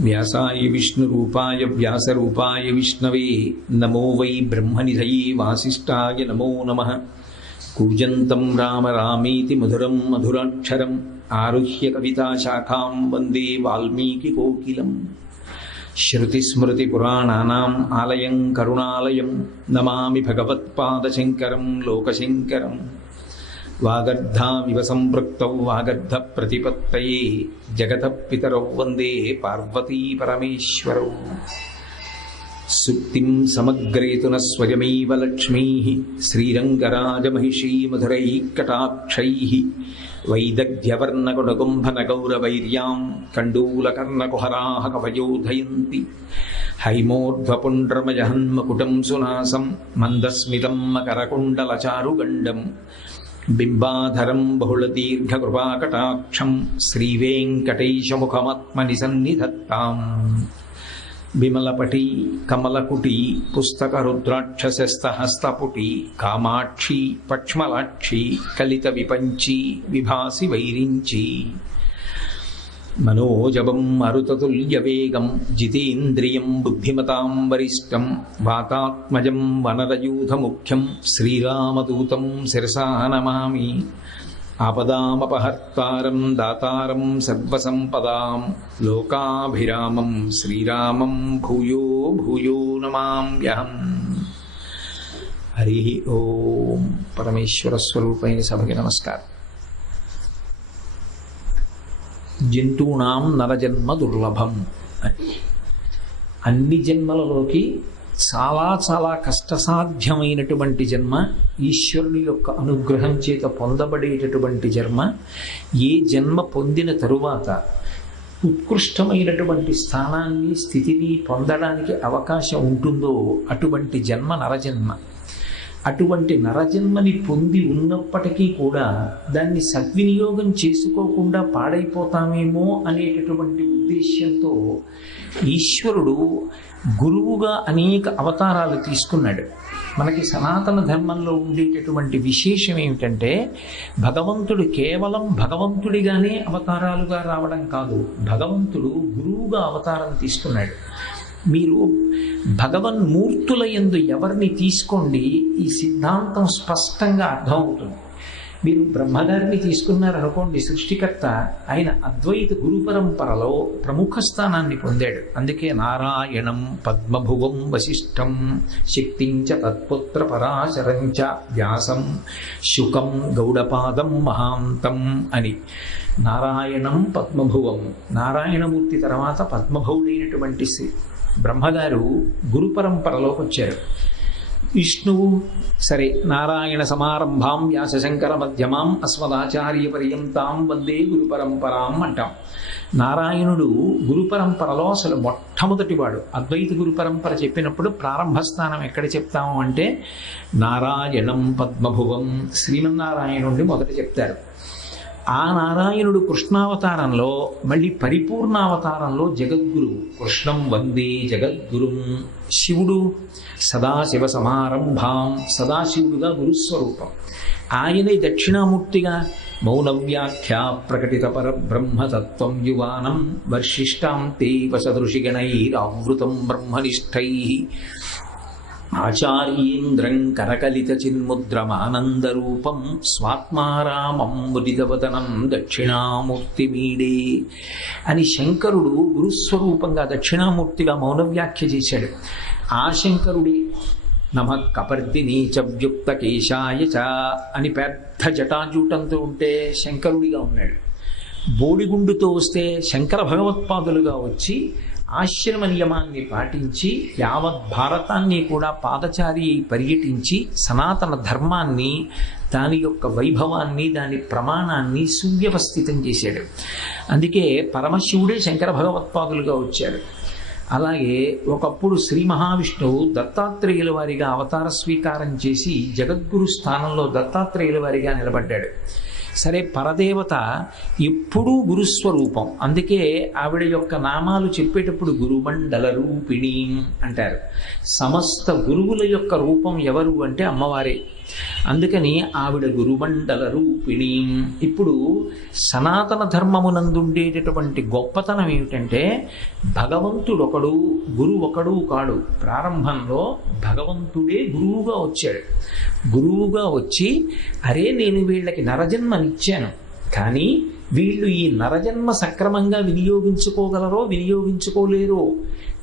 వ్యాసాయ విష్ణు రూపాయ వ్యాస రూపాయ విష్ణవే నమో వై బ్రహ్మనిధయే వాసిష్టాయ నమో నమ. కూజంతం రామ రామీతి మధురం మధురాక్షరం ఆరుహ్య కవితాశాఖాం వందే వాల్మీకి కోకిలం. శ్రుతిస్మృతి పురాణానాం ఆలయం కరుణాలయం నమామి భగవత్పాదశంకరం లోకశంకరం. लोकशङ्करं वागर्धाविव सम्पृक्तौ वागर्धप्रतिपत्तये जगतः पितरौ वन्दे पार्वतीपरमेश्वरौ सुक्तिं समग्रेतु न स्वयमेव लक्ष्मीः श्रीरङ्गराजमहिषी मधुरैः कटाक्षैः वैदग्ध्यवर्णगुणकुम्भनगौरवैर्यां कण्डूलकर्णकुहराः कवयोधयन्ति हैमोर्ध्वपुण्ड्रमजहन्मकुटं सुनासं मन्दस्मितं मकरकुण्डलचारुगण्डम् బింబాధరం బహుళదీర్ఘకృపాకటాక్షం శ్రీవేంకటేశముఖమాత్మనిసన్నిధత్తాం విమలపటి కమలకుటి పుస్తకరుద్రాక్షసస్తహస్తపుటి కామాక్షి పక్ష్మలాక్షి కలిత విపంచి విభాసి వైరించి. మనోజవం మరుతతుల్యవేగం జితేంద్రియం బుద్ధిమతాం వరిష్టం వాతాత్మజం వనరయూధముఖ్యం శ్రీరామదూతం శిరసా నమామి ఆపదామపహర్తారం దాతారం సర్వసంపదాం లోకాభిరామం శ్రీరామం భూయో భూయో నమామ్యహం హరి ఓం పరమేశ్వర స్వరూపైన సభకి నమస్కారం జంతువునాం నరజన్మ దుర్లభం. అన్ని జన్మలలోకి చాలా చాలా కష్టసాధ్యమైనటువంటి జన్మ ఈశ్వరుని యొక్క అనుగ్రహం చేత పొందబడేటటువంటి జన్మ ఏ జన్మ పొందిన తరువాత ఉత్కృష్టమైనటువంటి స్థానాన్ని స్థితిని పొందడానికి అవకాశం ఉంటుందో అటువంటి జన్మ నరజన్మ. అటువంటి నరజన్మని పొంది ఉన్నప్పటికీ కూడా దాన్ని సద్వినియోగం చేసుకోకుండా పాడైపోతామేమో అనేటటువంటి ఉద్దేశ్యంతో ఈశ్వరుడు గురువుగా అనేక అవతారాలు తీసుకున్నాడు. మనకి సనాతన ధర్మంలో ఉండేటటువంటి విశేషం ఏమిటంటే భగవంతుడు కేవలం భగవంతుడిగానే అవతారాలుగా రావడం కాదు భగవంతుడు గురువుగా అవతారం తీసుకున్నాడు. మీరు భగవన్మూర్తుల ఎందు ఎవరిని తీసుకోండి ఈ సిద్ధాంతం స్పష్టంగా అర్థమవుతుంది. మీరు బ్రహ్మగారిని తీసుకున్నారనుకోండి సృష్టికర్త ఆయన అద్వైత గురు పరంపరలో ప్రముఖ స్థానాన్ని పొందాడు. అందుకే నారాయణం పద్మభువం వశిష్టం శక్తించ తత్పుత్ర పరాశరంచ వ్యాసం శుకం గౌడపాదం మహాంతం అని. నారాయణం పద్మభువం. నారాయణమూర్తి తర్వాత పద్మభువుడైనటువంటి శ్రీ బ్రహ్మగారు గురు పరంపరలోకి వచ్చారు. విష్ణువు సరే నారాయణ సమారంభాం వ్యాసశంకర మధ్యమాం అస్మదాచార్య పర్యంతాం వందే గురు పరంపరాం అంటాం. నారాయణుడు గురు పరంపరలో అసలు మొట్టమొదటివాడు అద్వైత గురు పరంపర చెప్పినప్పుడు ప్రారంభ స్థానం ఎక్కడ చెప్తాము అంటే నారాయణం పద్మభువం. శ్రీమన్నారాయణుడిని మొదట చెప్తారు. ఆ నారాయణుడు కృష్ణావతారంలో మళ్ళీ పరిపూర్ణావతారంలో జగద్గురు కృష్ణం వందే జగద్గురుం. శివుడు సదాశివ సమారంభాం. సదాశివుడుగా గురుస్వరూపం. ఆయనే దక్షిణామూర్తిగా మౌనవ్యాఖ్య ప్రకటిత పరబ్రహ్మతత్వం యువానం వర్షిష్టాం తే వసదృషిగణైరావృతం బ్రహ్మనిష్టై. ఆచార్యేంద్రం కరకలిత చిన్ముద్రమానందరూపం స్వాత్మారామం ముదితవదనం దక్షిణామూర్తిమీడే అని శంకరుడు గురుస్వరూపంగా దక్షిణామూర్తిగా మౌనవ్యాఖ్య చేశాడు. ఆ శంకరుడి నమ కపర్దిని చవ్యుక్త కేశాయ చ అని పెద్ద జటాజూటంతో ఉంటే శంకరుడిగా ఉన్నాడు. బోడిగుండుతో వస్తే శంకర భగవత్పాదులుగా వచ్చి ఆశ్రమ నియమాన్ని పాటించి యావత్ భారతాన్ని కూడా పాదచారి అయి పర్యటించి సనాతన ధర్మాన్ని దాని యొక్క వైభవాన్ని దాని ప్రమాణాన్ని సువ్యవస్థితం చేశాడు. అందుకే పరమశివుడే శంకర భగవత్పాదులుగా వచ్చాడు. అలాగే ఒకప్పుడు శ్రీ మహావిష్ణువు దత్తాత్రేయుల వారిగా అవతార స్వీకారం చేసి జగద్గురు స్థానంలో దత్తాత్రేయుల వారిగా నిలబడ్డాడు. సరే పరదేవత ఎప్పుడూ గురుస్వరూపం. అందుకే ఆవిడ యొక్క నామాలు చెప్పేటప్పుడు గురుమండల రూపిణి అంటారు. సమస్త గురువుల యొక్క రూపం ఎవరు అంటే అమ్మవారే. అందుకని ఆవిడ గురుమండల రూపిణి. ఇప్పుడు సనాతన ధర్మమునందుండేటటువంటి గొప్పతనం ఏమిటంటే భగవంతుడు ఒకడు గురువు ఒకడు కాడు. ప్రారంభంలో భగవంతుడే గురువుగా వచ్చాడు. గురువుగా వచ్చి అరే నేను వీళ్ళకి నరజన్మనిచ్చాను. కానీ వీళ్ళు ఈ నరజన్మ సక్రమంగా వినియోగించుకోగలరో వినియోగించుకోలేరో?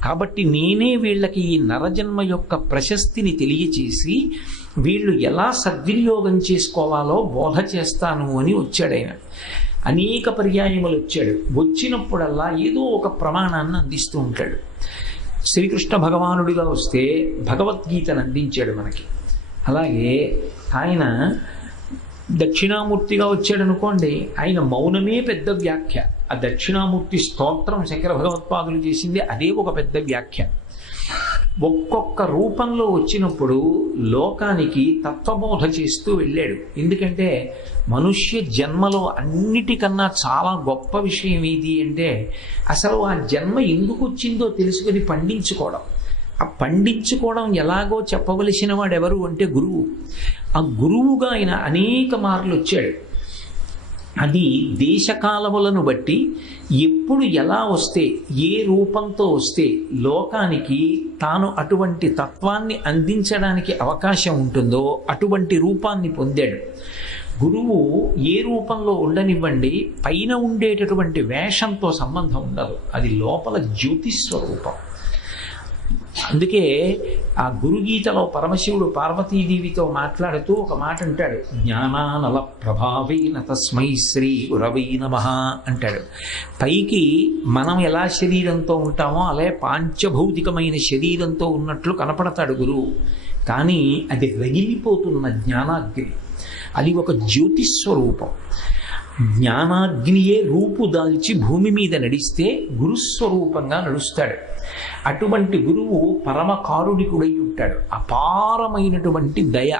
కాబట్టి నేనే వీళ్ళకి ఈ నరజన్మ యొక్క ప్రశస్తిని తెలియచేసి వీళ్ళు ఎలా సద్వినియోగం చేసుకోవాలో బోధ చేస్తాను అని వచ్చాడైన అనేక పర్యాయములు వచ్చాడు. వచ్చినప్పుడల్లా ఏదో ఒక ప్రమాణాన్ని అందిస్తూ ఉంటాడు. శ్రీకృష్ణ భగవానుడిగా వస్తే భగవద్గీతను అందించాడు మనకి. అలాగే ఆయన దక్షిణామూర్తిగా వచ్చాడు అనుకోండి ఆయన మౌనమే పెద్ద వ్యాఖ్య. ఆ దక్షిణామూర్తి స్తోత్రం శంకర భగవత్పాదులు చేసింది అదే ఒక పెద్ద వ్యాఖ్య. ఒక్కొక్క రూపంలో వచ్చినప్పుడు లోకానికి తత్వబోధ చేస్తూ వెళ్ళాడు. ఎందుకంటే మనుష్య జన్మలో అన్నిటికన్నా చాలా గొప్ప విషయం ఏది అంటే అసలు ఆ జన్మ ఎందుకు వచ్చిందో తెలుసుకుని పండించుకోవడం. ఆ పండించుకోవడం ఎలాగో చెప్పవలసిన వాడెవరు అంటే గురువు. ఆ గురువుగా ఆయన అనేక మార్లు వచ్చాడు. అది దేశకాలములను బట్టి ఎప్పుడు ఎలా వస్తే ఏ రూపంతో వస్తే లోకానికి తాను అటువంటి తత్వాన్ని అందించడానికి అవకాశం ఉంటుందో అటువంటి రూపాన్ని పొందాడు. గురువు ఏ రూపంలో ఉండనివ్వండి పైన ఉండేటటువంటి వేషంతో సంబంధం ఉండదు. అది లోపల జ్యోతిస్వరూపం. అందుకే ఆ గురుగీతలో పరమశివుడు పార్వతీదేవితో మాట్లాడుతూ ఒక మాట అంటాడు. జ్ఞానానల ప్రభావేన తస్మై శ్రీ గురవై నమ అంటాడు. పైకి మనం ఎలా శరీరంతో ఉంటామో అలే పాంచభౌతికమైన శరీరంతో ఉన్నట్లు కనపడతాడు గురువు. కానీ అది రగిలిపోతున్న జ్ఞానాగ్ని. అది ఒక జ్యోతిస్వరూపం. జ్ఞానాగ్నియే రూపు దాల్చి భూమి మీద నడిస్తే గురుస్వరూపంగా నడుస్తాడు. అటువంటి గురువు పరమకారుడికుడై ఉంటాడు. అపారమైనటువంటి దయ.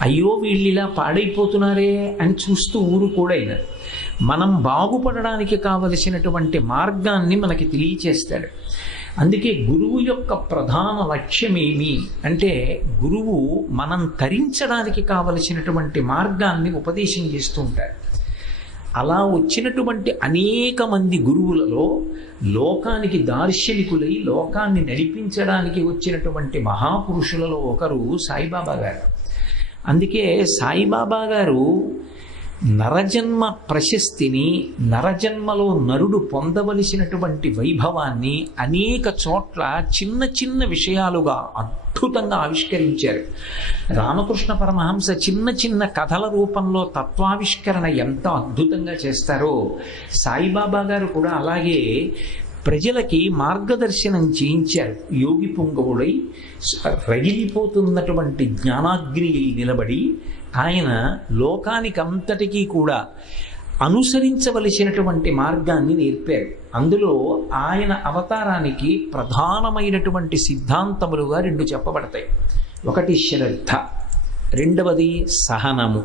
అయ్యో వీళ్ళు ఇలా పాడైపోతున్నారే అని చూస్తూ ఊరుకోడైన మనం బాగుపడడానికి కావలసినటువంటి మార్గాన్ని మనకి తెలియచేస్తాడు. అందుకే గురువు యొక్క ప్రధాన లక్ష్యం ఏమి అంటే గురువు మనం తరించడానికి కావలసినటువంటి మార్గాన్ని ఉపదేశం చేస్తూ ఉంటాడు. అలా వచ్చినటువంటి అనేక మంది గురువులలో లోకానికి దార్శనికులై లోకాన్ని నడిపించడానికి వచ్చినటువంటి మహాపురుషులలో ఒకరు సాయిబాబా గారు. అందుకే సాయిబాబా గారు నరజన్మ ప్రశస్తిని నరజన్మలో నరుడు పొందవలసినటువంటి వైభవాన్ని అనేక చోట్ల చిన్న చిన్న విషయాలుగా అద్భుతంగా ఆవిష్కరించారు. రామకృష్ణ పరమహంస చిన్న చిన్న కథల రూపంలో తత్వావిష్కరణ ఎంత అద్భుతంగా చేస్తారో సాయిబాబా గారు కూడా అలాగే ప్రజలకి మార్గదర్శనం చేయించారు. యోగి పొంగవుడై రగిలిపోతున్నటువంటి జ్ఞానాగ్ని నిలబడి ఆయన లోకానికంతటికీ కూడా అనుసరించవలసినటువంటి మార్గాన్ని నేర్పారు అందులో ఆయన అవతారానికి ప్రధానమైనటువంటి సిద్ధాంతములుగా రెండు చెప్పబడతాయి. ఒకటి శ్రద్ధ రెండవది సహనము.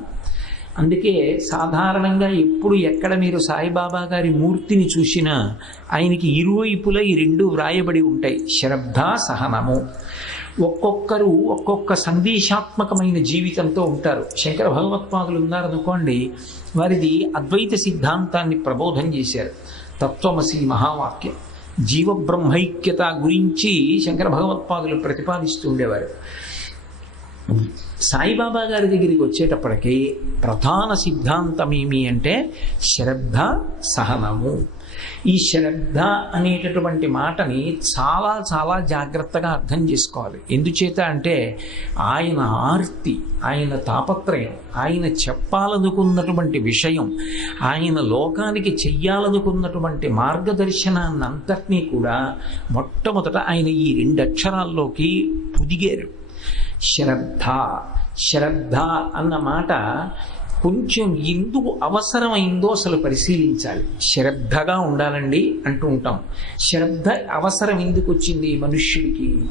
అందుకే సాధారణంగా ఎప్పుడు ఎక్కడ మీరు సాయిబాబా గారి మూర్తిని చూసినా ఆయనకి ఇరువైపులా ఈ రెండు వ్రాయబడి ఉంటాయి. శ్రద్ధ సహనము. ఒక్కొక్కరు ఒక్కొక్క సందేశాత్మకమైన జీవితంతో ఉంటారు. శంకర భగవత్పాదులు ఉన్నారనుకోండి వారిది అద్వైత సిద్ధాంతాన్ని ప్రబోధం చేశారు. తత్వమసి మహావాక్యం. జీవబ్రహ్మైక్యత గురించి శంకర భగవత్పాదులు ప్రతిపాదిస్తూ ఉండేవారు. సాయిబాబా గారి దగ్గరికి వచ్చేటప్పటికి ప్రధాన సిద్ధాంతం ఏమి అంటే శ్రద్ధ సహనము. ఈ శ్రద్ధ అనేటటువంటి మాటని చాలా చాలా జాగ్రత్తగా అర్థం చేసుకోవాలి. ఎందుచేత అంటే ఆయన ఆర్తి ఆయన తాపత్రయం ఆయన చెప్పాలనుకున్నటువంటి విషయం ఆయన లోకానికి చెయ్యాలనుకున్నటువంటి మార్గదర్శనాన్ని అంతటినీ కూడా మొట్టమొదట ఆయన ఈ రెండు అక్షరాల్లోకి పుదిగారు. శ్రద్ధ శ్రద్ధ అన్న మాట కొంచెం ఎందుకు అవసరమైందో అసలు పరిశీలించాలి. శ్రద్ధగా ఉండాలండి అంటూ ఉంటాం. శ్రద్ధ అవసరం ఎందుకు వచ్చింది మనుష్యుడికి?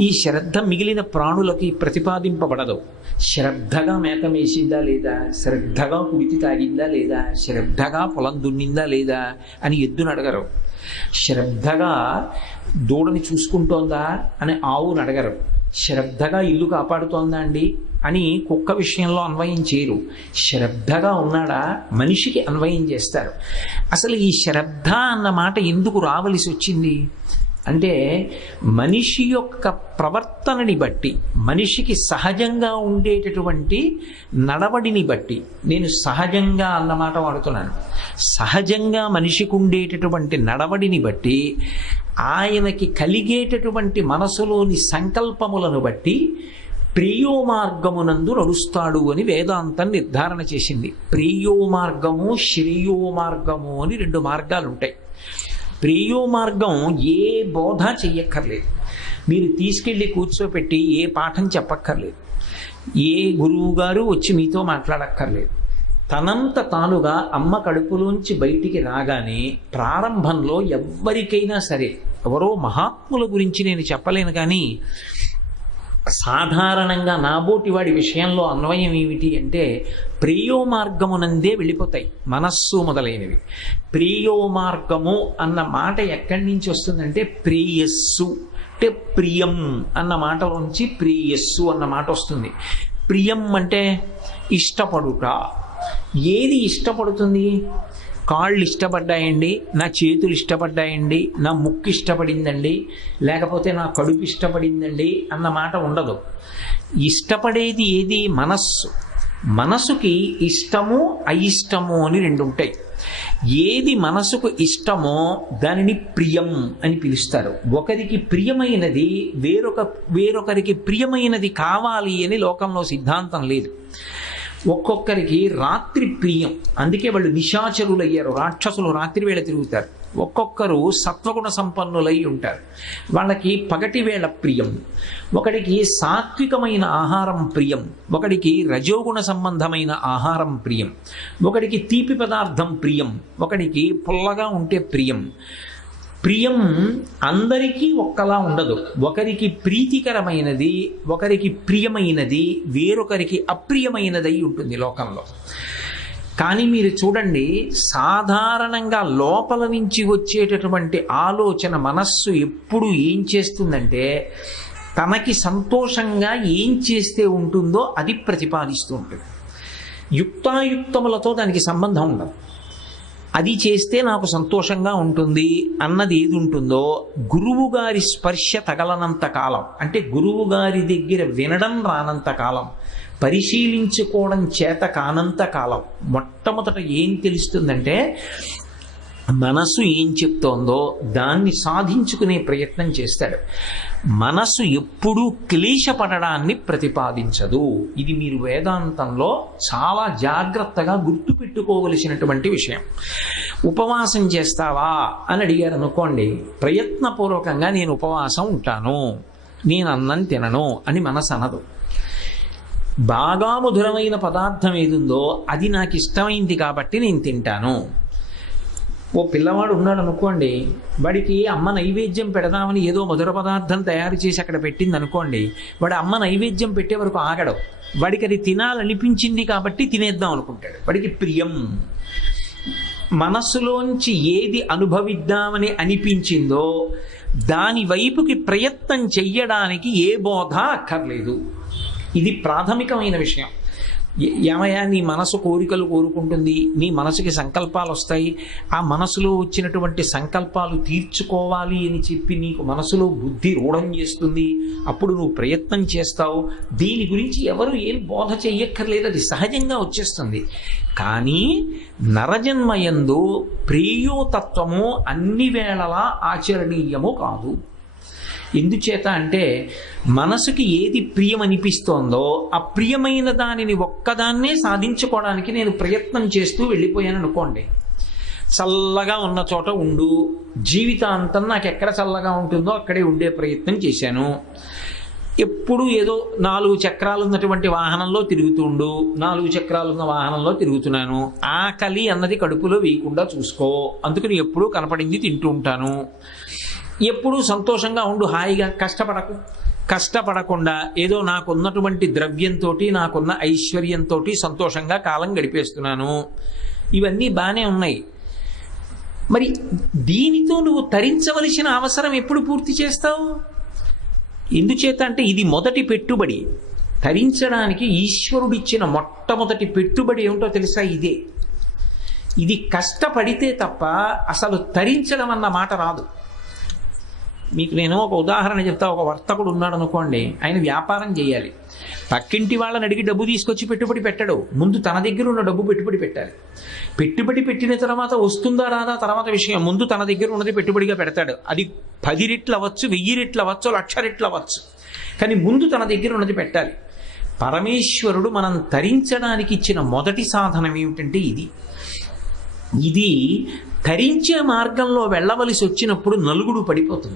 ఈ శ్రద్ధ మిగిలిన ప్రాణులకి ప్రతిపాదింపబడదు. శ్రద్ధగా మేత మేసిందా లేదా? శ్రద్ధగా కుడితి తాగిందా లేదా? శ్రద్ధగా పొలం దున్నిందా లేదా? అని ఎద్దును అడగరు. శ్రద్ధగా దూడని చూసుకుంటోందా? అని ఆవును అడగరు. శ్రద్ధగా ఇల్లు కాపాడుతోందా అండి అని కుక్క విషయంలో అన్వయం చేయరు. శ్రద్ధగా ఉన్నాడా? మనిషికి అన్వయం చేస్తారు. అసలు ఈ శ్రద్ధ అన్న మాట ఎందుకు రావలసి వచ్చింది? అంటే మనిషి యొక్క ప్రవర్తనని బట్టి మనిషికి సహజంగా ఉండేటటువంటి నడవడిని బట్టి నేను సహజంగా అన్నమాట వాడుతున్నాను. సహజంగా మనిషికి ఉండేటటువంటి నడవడిని బట్టి ఆయనకి కలిగేటటువంటి మనసులోని సంకల్పములను బట్టి ప్రియో మార్గమునందు నడుస్తాడు అని వేదాంతం నిర్ధారణ చేసింది. ప్రియో మార్గము శ్రేయో మార్గము అని రెండు మార్గాలు ఉంటాయి ప్రియో మార్గం ఏ బోధ చెయ్యక్కర్లేదు. మీరు తీసుకెళ్ళి కూర్చోపెట్టి ఏ పాఠం చెప్పక్కర్లేదు. ఏ గురువు గారు వచ్చి మీతో మాట్లాడక్కర్లేదు. తనంత తానుగా అమ్మ కడుపులోంచి బయటికి రాగానే ప్రారంభంలో ఎవ్వరికైనా సరే ఎవరో మహాత్ముల గురించి నేను చెప్పలేను కానీ సాధారణంగా నాబోటి వాడి విషయంలో అన్వయం ఏమిటి అంటే ప్రియో మార్గమునందే వెళ్ళిపోతాయి మనస్సు మొదలైనవి. ప్రియో మార్గము అన్న మాట ఎక్కడి నుంచి వస్తుందంటే ప్రేయస్సు అంటే ప్రియం అన్న మాటలోంచి ప్రేయస్సు అన్న మాట వస్తుంది. ప్రియం అంటే ఇష్టపడుట ఏది ఇష్టపడుతుంది? కాళ్ళు ఇష్టపడ్డాయండి నా చేతులు ఇష్టపడ్డాయండి నా ముక్కు ఇష్టపడిందండి లేకపోతే నా కడుపు ఇష్టపడిందండి అన్న మాట ఉండదు. ఇష్టపడేది ఏది? మనస్సు. మనసుకి ఇష్టము అయిష్టము అని రెండు ఉంటాయి. ఏది మనసుకు ఇష్టమో దానిని ప్రియం అని పిలుస్తారు. ఒకరికి ప్రియమైనది వేరొక వేరొకరికి ప్రియమైనది కావాలి అని లోకంలో సిద్ధాంతం లేదు. ఒక్కొక్కరికి రాత్రి ప్రియం. అందుకే వాళ్ళు నిశాచరులు అయ్యారు రాక్షసులు రాత్రి వేళ తిరుగుతారు. ఒక్కొక్కరు సత్వగుణ సంపన్నులై ఉంటారు. వాళ్ళకి పగటి వేళ ప్రియం. ఒకడికి సాత్వికమైన ఆహారం ప్రియం. ఒకడికి రజోగుణ సంబంధమైన ఆహారం ప్రియం. ఒకడికి తీపి పదార్థం ప్రియం. ఒకడికి పుల్లగా ఉంటే ప్రియం. ప్రియం అందరికీ ఒక్కలా ఉండదు. ఒకరికి ప్రీతికరమైనది ఒకరికి ప్రియమైనది వేరొకరికి అప్రియమైనదై ఉంటుంది లోకంలో. కానీ మీరు చూడండి సాధారణంగా లోపల నుంచి వచ్చేటటువంటి ఆలోచన మనస్సు ఎప్పుడు ఏం చేస్తుందంటే తనకి సంతోషంగా ఏం చేస్తే ఉంటుందో అది ప్రతిపాదిస్తూ ఉంటుంది. యుక్తాయుక్తములతో దానికి సంబంధం ఉండదు. అది చేస్తే నాకు సంతోషంగా ఉంటుంది అన్నది ఏది ఉంటుందో గురువు గారి స్పర్శ తగలనంత కాలం. అంటే గురువు గారి దగ్గర వినడం రానంత కాలం. పరిశీలించుకోవడం చేత కానంత కాలం. మొట్టమొదట ఏం తెలుస్తుందంటే మనసు ఏం చెప్తోందో దాన్ని సాధించుకునే ప్రయత్నం చేస్తాడు. మనసు ఎప్పుడూ క్లేశపడడాన్ని ప్రతిపాదించదు. ఇది మీరు వేదాంతంలో చాలా జాగ్రత్తగా గుర్తుపెట్టుకోవలసినటువంటి విషయం. ఉపవాసం చేస్తావా అని అడిగారు అనుకోండి ప్రయత్నపూర్వకంగా నేను ఉపవాసం ఉంటాను నేను అన్నం తినను అని మనసు అనదు. బాగా మధురమైన పదార్థం ఏదుందో అది నాకు ఇష్టమైంది కాబట్టి నేను తింటాను. ఓ పిల్లవాడు ఉన్నాడు అనుకోండి వాడికి అమ్మ నైవేద్యం పెడదామని ఏదో మధుర పదార్థం తయారు చేసి అక్కడ పెట్టింది అనుకోండి వాడు అమ్మ నైవేద్యం పెట్టే వరకు ఆగడం. వాడికి అది తినాలనిపించింది కాబట్టి తినేద్దాం అనుకుంటాడు. వాడికి ప్రియం. మనస్సులోంచి ఏది అనుభవిద్దామని అనిపించిందో దాని వైపుకి ప్రయత్నం చెయ్యడానికి ఏ బోధ అక్కర్లేదు. ఇది ప్రాథమికమైన విషయం. ఏమయ్యా నీ మనసు కోరికలు కోరుకుంటుంది నీ మనసుకి సంకల్పాలు వస్తాయి ఆ మనసులో వచ్చినటువంటి సంకల్పాలు తీర్చుకోవాలి అని చెప్పి నీకు మనసులో బుద్ధి రూఢం చేస్తుంది అప్పుడు నువ్వు ప్రయత్నం చేస్తావు. దీని గురించి ఎవరు ఏం బోధ చెయ్యక్కర్లేదు అది సహజంగా వచ్చేస్తుంది. కానీ నరజన్మయందు ప్రేయోతత్వము అన్ని వేళలా ఆచరణీయము కాదు. ఎందుచేత అంటే మనసుకి ఏది ప్రియం అనిపిస్తోందో ఆ ప్రియమైన దానిని ఒక్కదాన్నే సాధించుకోవడానికి నేను ప్రయత్నం చేస్తూ వెళ్ళిపోయాను అనుకోండి. చల్లగా ఉన్న చోట ఉండు. జీవితాంతం నాకు ఎక్కడ చల్లగా ఉంటుందో అక్కడే ఉండే ప్రయత్నం చేశాను. ఎప్పుడు ఏదో నాలుగు చక్రాలు ఉన్నటువంటి వాహనంలో తిరుగుతుండు నాలుగు చక్రాలు ఉన్న వాహనంలో తిరుగుతున్నాను. ఆకలి అన్నది కడుపులో వేయకుండా చూసుకో. అందుకని ఎప్పుడూ కనపడింది తింటూ ఉంటాను. ఎప్పుడూ సంతోషంగా ఉండు హాయిగా. కష్టపడకు. కష్టపడకుండా ఏదో నాకున్నటువంటి ద్రవ్యంతో నాకున్న ఐశ్వర్యంతో సంతోషంగా కాలం గడిపేస్తున్నాను. ఇవన్నీ బాగానే ఉన్నాయి. మరి దీనితో నువ్వు తరించవలసిన అవసరం ఎప్పుడు పూర్తి చేస్తావు? ఎందుచేత అంటే ఇది మొదటి పెట్టుబడి. తరించడానికి ఈశ్వరుడిచ్చిన మొట్టమొదటి పెట్టుబడి ఏమిటో తెలుసా ఇదే. ఇది కష్టపడితే తప్ప అసలు తరించడం అన్న మాట రాదు. మీకు నేను ఒక ఉదాహరణ చెప్తా. ఒక వర్తకుడు ఉన్నాడు అనుకోండి ఆయన వ్యాపారం చేయాలి. పక్కింటి వాళ్ళని అడిగి డబ్బు తీసుకొచ్చి పెట్టుబడి పెట్టడు. ముందు తన దగ్గర ఉన్న డబ్బు పెట్టుబడి పెట్టాలి. పెట్టుబడి పెట్టిన తర్వాత వస్తుందా రాదా తర్వాత విషయం. ముందు తన దగ్గర ఉన్నది పెట్టుబడిగా పెడతాడు. అది పది రెట్లు అవ్వచ్చు వెయ్యి రెట్లు అవ్వచ్చు లక్ష రెట్లు అవ్వచ్చు. కానీ ముందు తన దగ్గర ఉన్నది పెట్టాలి. పరమేశ్వరుడు మనం తరించడానికి ఇచ్చిన మొదటి సాధనం ఏమిటంటే ఇది. ఇది తరించే మార్గంలో వెళ్ళవలసి వచ్చినప్పుడు నలుగుడు పడిపోతుంది.